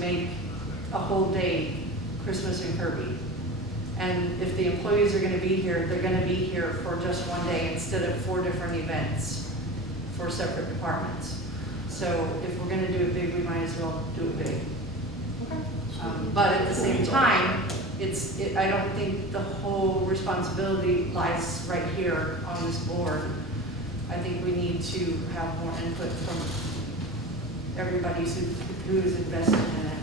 make a whole day Christmas in Kirby. And if the employees are gonna be here, they're gonna be here for just one day instead of 4 different events for separate departments. So if we're gonna do it big, we might as well do it big. But at the same time, I don't think the whole responsibility lies right here on this board. I think we need to have more input from everybody who is invested in it.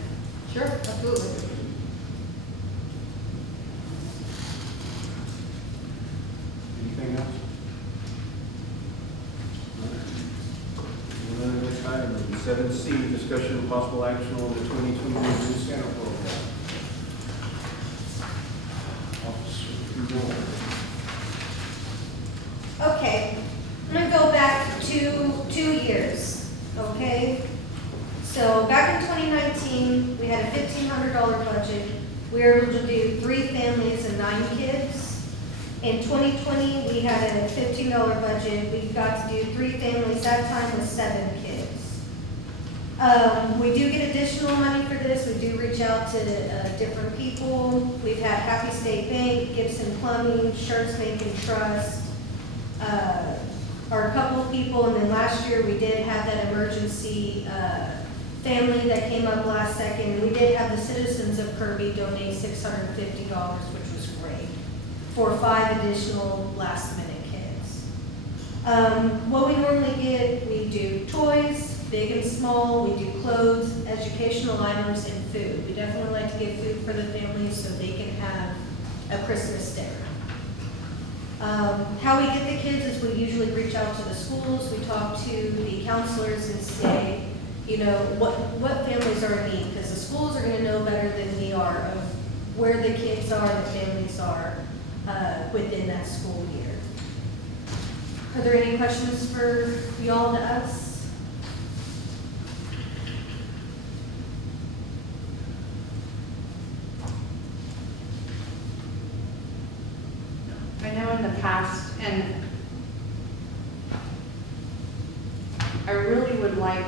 Sure, absolutely. Anything else? We're on the next item, 7C, discussion of possible action on the 2021 new Santa program. Officer Moore. Okay, I'm gonna go back to 2 years, okay? So back in 2019, we had a $1,500 budget. We were able to do 3 families and 9 kids. In 2020, we had a $15 budget. We got to do 3 families, that time with 7 kids. We do get additional money for this. We do reach out to different people. We've had Happy State Bank, Gibson Plumbing, Shirts Bank and Trust, are a couple of people, and then last year we did have that emergency family that came up last second, and we did have the citizens of Kirby donate $650, which was great, for 5 additional last minute kids. What we normally get, we do toys, big and small, we do clothes, educational items, and food. We definitely like to get food for the families so they can have a Christmas dinner. How we get the kids is we usually reach out to the schools, we talk to the counselors and say, you know, what families are in need, because the schools are gonna know better than we are of where the kids are, the families are within that school year. Are there any questions for y'all to us? I know in the past, and I really would like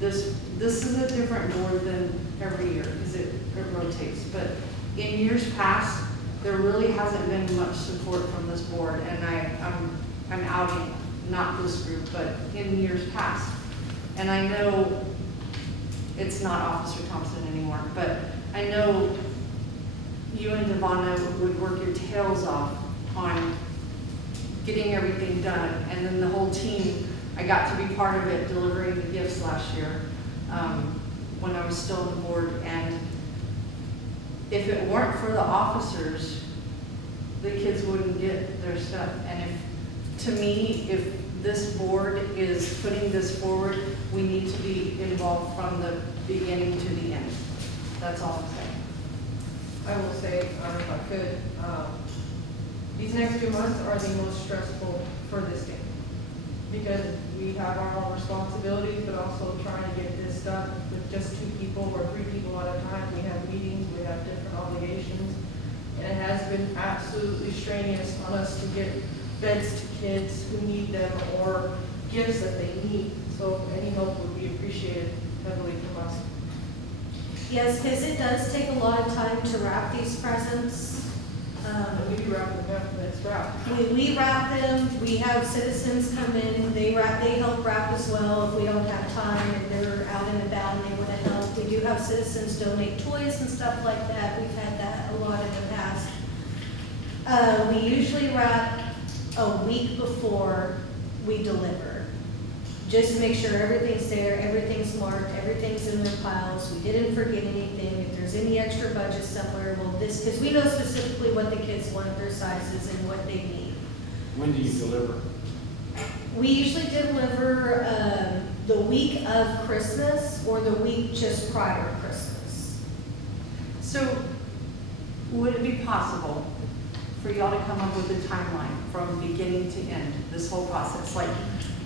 this is a different board than every year because it rotates, but in years past, there really hasn't been much support from this board, and I'm outing not this group, but in years past. And I know it's not Officer Thompson anymore, but I know you and Devonna would work your tails off on getting everything done, and then the whole team, I got to be part of it, delivering the gifts last year when I was still on the board. And if it weren't for the officers, the kids wouldn't get their stuff. And to me, if this board is putting this forward, we need to be involved from the beginning to the end. That's all I'm saying. I will say, if I could, these next 2 months are the most stressful for this team because we have our own responsibilities, but also trying to get this done with just 2 people or 3 people at a time. We have meetings, we have different obligations, and it has been absolutely strenuous on us to get beds to kids who need them or gifts that they need. So any help would be appreciated heavily from us. Yes, because it does take a lot of time to wrap these presents. We do wrap them after it's wrapped. We wrap them, we have citizens come in, they help wrap as well if we don't have time and they're out and about and they want to help. We do have citizens donate toys and stuff like that. We've had that a lot in the past. We usually wrap a week before we deliver, just to make sure everything's there, everything's marked, everything's in their piles. We didn't forget anything. If there's any extra budget somewhere, well, because we know specifically what the kids want, their sizes, and what they need. When do you deliver? We usually deliver the week of Christmas or the week just prior to Christmas. So would it be possible for y'all to come up with a timeline from beginning to end, this whole process? Like,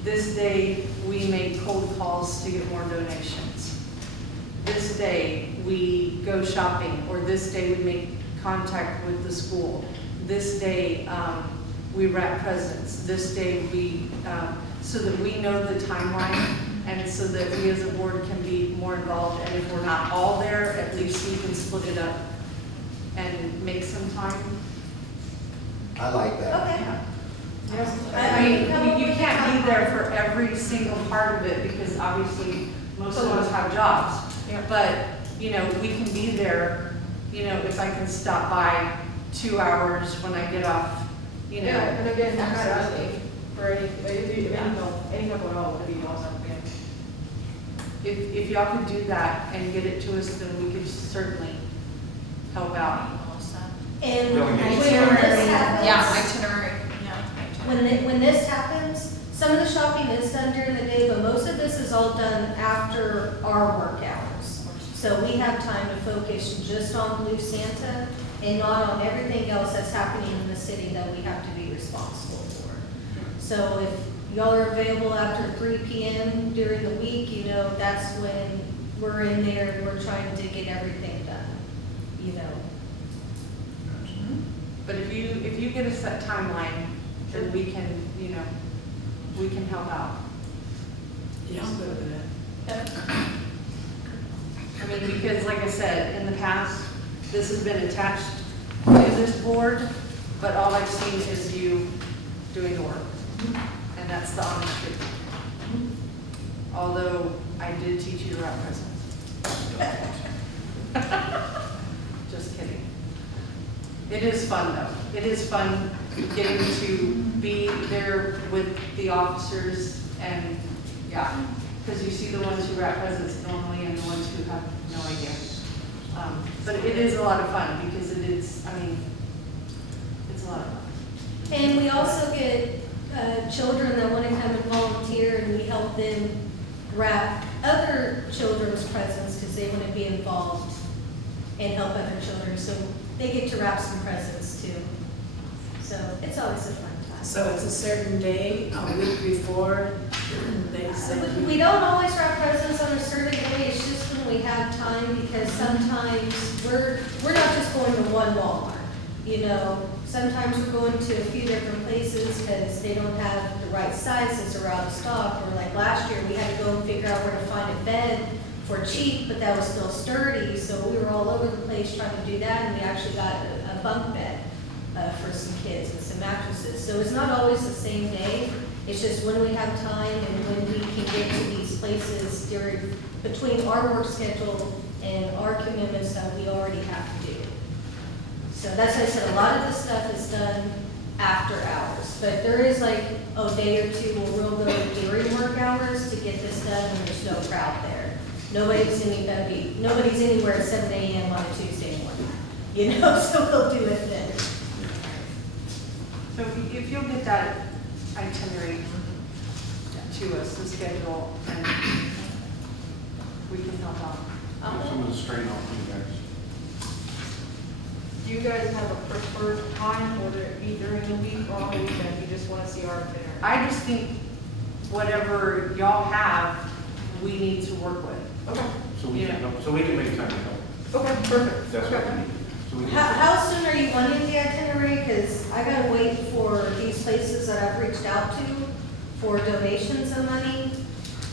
this day we make cold calls to get more donations. This day we go shopping, or this day we make contact with the school. This day we wrap presents. This day we, so that we know the timeline And so that we as a board can be more involved, and if we're not all there, at least we can split it up and make some time. I like that. Okay. I mean, you can't be there for every single part of it, because obviously, most of us have jobs. Yeah. But, you know, we can be there, you know, if I can stop by 2 hours when I get off, you know. Yeah, and again, I'm not asking for any help at all, would be awesome, yeah. If y'all could do that and get it to us, then we could certainly help out. And Yeah, we when can. this happens. Yeah, itinerary, yeah. When this happens, some of the shopping is done during the day, but most of this is all done after our work hours. So we have time to focus just on Blue Santa and not on everything else that's happening in the city that we have to be responsible for. So if y'all are available after 3 PM during the week, you know, that's when we're in there and we're trying to get everything done, you know. But if you get us that timeline, then we can, you know, we can help out. Yeah, I'm good with that. I mean, because like I said, in the past, this has been attached to this board, but all I've seen is you doing the work. And that's the honest truth. Although I did teach you to wrap presents. Just kidding. It is fun though. It is fun getting to be there with the officers and, yeah, because you see the ones who wrap presents normally and the ones who have no idea. But it is a lot of fun because it is, I mean, it's a lot of fun. And we also get children that want to come and volunteer, and we help them wrap other children's presents because they want to be involved and help other children. So they get to wrap some presents too. So it's always a fun time. So it's a certain day, a week before, they say. We don't always wrap presents on a certain day, it's just when we have time, because sometimes we're not just going to one Walmart, you know? Sometimes we're going to a few different places because they don't have the right sizes or out of stock. Or like last year, we had to go and figure out where to find a bed for cheap, but that was still sturdy, so we were all over the place trying to do that, and we actually got a bunk bed for some kids and some mattresses. So it's not always the same day, it's just when we have time and when we can get to these places between our work schedule and our commitments that we already have to do. So that's why I said a lot of this stuff is done after hours, but there is like a day or two where we'll go during work hours to get this done when there's no crowd there. Nobody's anywhere at 7 AM on a Tuesday morning, you know, so we'll do it then. So if you'll get that itinerary to us, the schedule, and we can help out. Some of the strain off you guys. Do you guys have a preferred time, whether it be during the week or on the weekend? You just want to see our itinerary? I just think whatever y'all have, we need to work with. Okay, So we can help, so we can make time to help. okay, perfect. That's what Okay. we need. So we can. How soon are you wanting the itinerary? Because I gotta wait for these places that I've reached out to for donations of money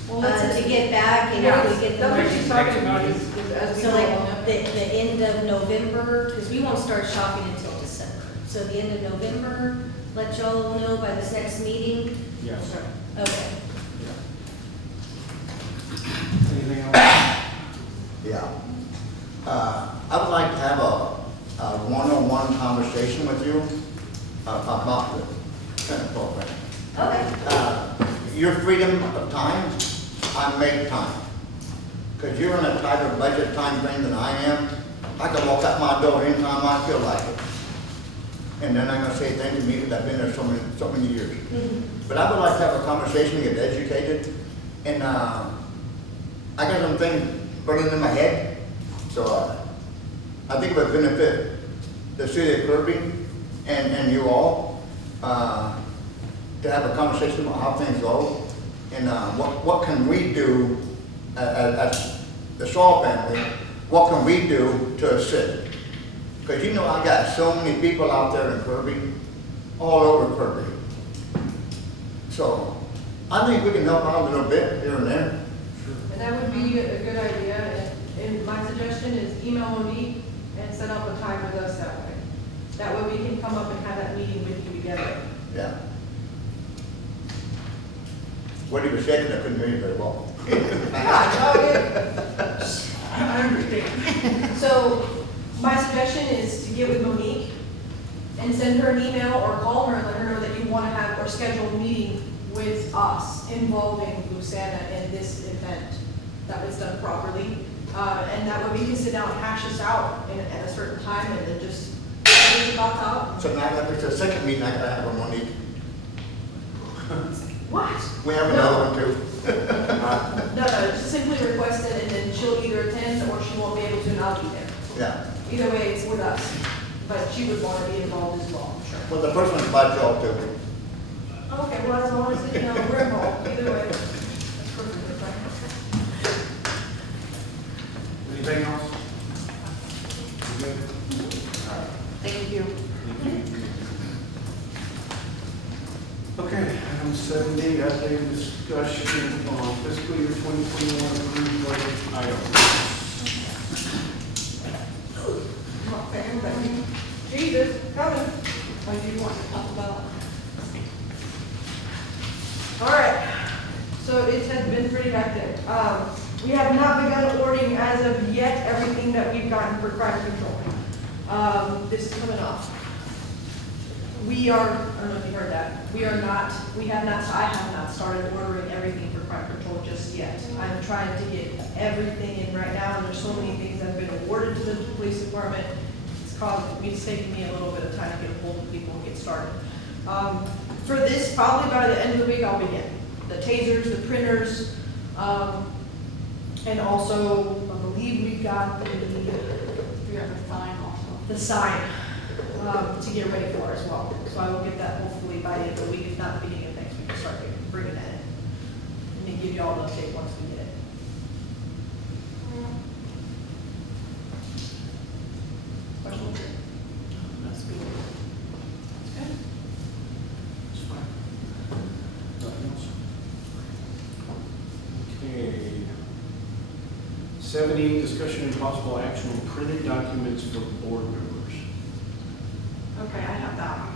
to get back and Yeah. we get That's what the. she's talking about is as we So go like along. the end of November, because we won't start shopping until December. So the end of November, let y'all know by this next meeting. Yes. Okay. Anything else? Yeah. I would like to have a one-on-one conversation with you about the Senate program. Okay. Your freedom of time, I make time. Because you're in a tighter budget time frame than I am. I can walk out my door anytime I feel like it. And then I'm gonna say thank you to me because I've been there so many years. But I would like to have a conversation, get educated, and I got some things burning in my head. So I think it would benefit the city of Kirby and you all to have a conversation about how things go and what can we do as the Shaw family, what can we do to assist? Because you know I got so many people out there in Kirby, all over Kirby. So I think we can help out a little bit here and there. And that would be a good idea, and my suggestion is email Monique and set up a time with us that way. That way we can come up and have that meeting with you together. Yeah. When he was shaking, I couldn't hear you very well. Yeah, no, I understand. so my suggestion is to get with Monique and send her an email or call her and let her know that you want to have or schedule a meeting with us involving Lusana in this event, that was done properly. And that way we can sit down and hash this out at a certain time and then just get your thoughts out. So now that it's the second meeting I gotta have on Monique. What? We have another one too. No, just simply request it and then she'll either attend or she won't be able to and I'll be there. Yeah. Either way, it's with us, but she would want to be involved as well, I'm sure. Well, the first one's about y'all too. Okay, well, as long as, you know, we're involved, either way. That's perfectly fine. Anything else? You good? All right. Thank you. Okay, item 7D, update discussion on fiscal year 2021 approved budget items. Jesus, coming. What do you want to talk about? All right, so it has been pretty hectic. We have not begun ordering as of yet everything that we've gotten for crime control. This is coming off. We are, I don't know if you heard that, I have not started ordering everything for crime control just yet. I'm trying to get everything in right now, and there's so many things that have been awarded to the police department. It's taking me a little bit of time to get a hold of people and get started. For this, probably by the end of the week, I'll begin. The tasers, the printers, and also, I believe we've got We have a sign also. the sign to get ready for as well. So I will get that hopefully by the end of the week, if not the beginning of next week, to start bringing that in. And then give you all an update once we get it. Questions? That's good. That's fine. Nothing else? Okay. 7E, discussion and possible action on printed documents for board members. Okay, I have that one.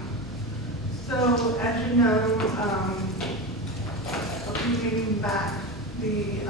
So, as you know, a few meetings back, the